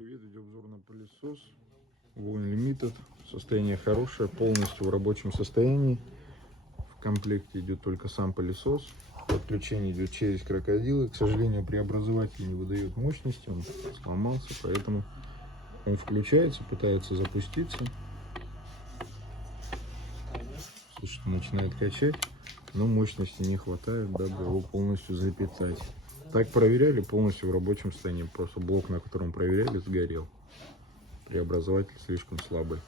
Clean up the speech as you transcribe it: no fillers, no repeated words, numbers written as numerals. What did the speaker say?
Привет, видеообзор на пылесос Woven Limited. Состояние хорошее, полностью в рабочем состоянии. В комплекте идет только сам пылесос. Подключение идет через крокодилы. К сожалению, преобразователь не выдает мощности, он сломался, поэтому он включается, пытается запуститься. Слушайте, начинает качать, но мощности не хватает, дабы его полностью запитать. Так проверяли, полностью в рабочем состоянии. Просто блок, на котором проверяли, сгорел. Преобразователь слишком слабый.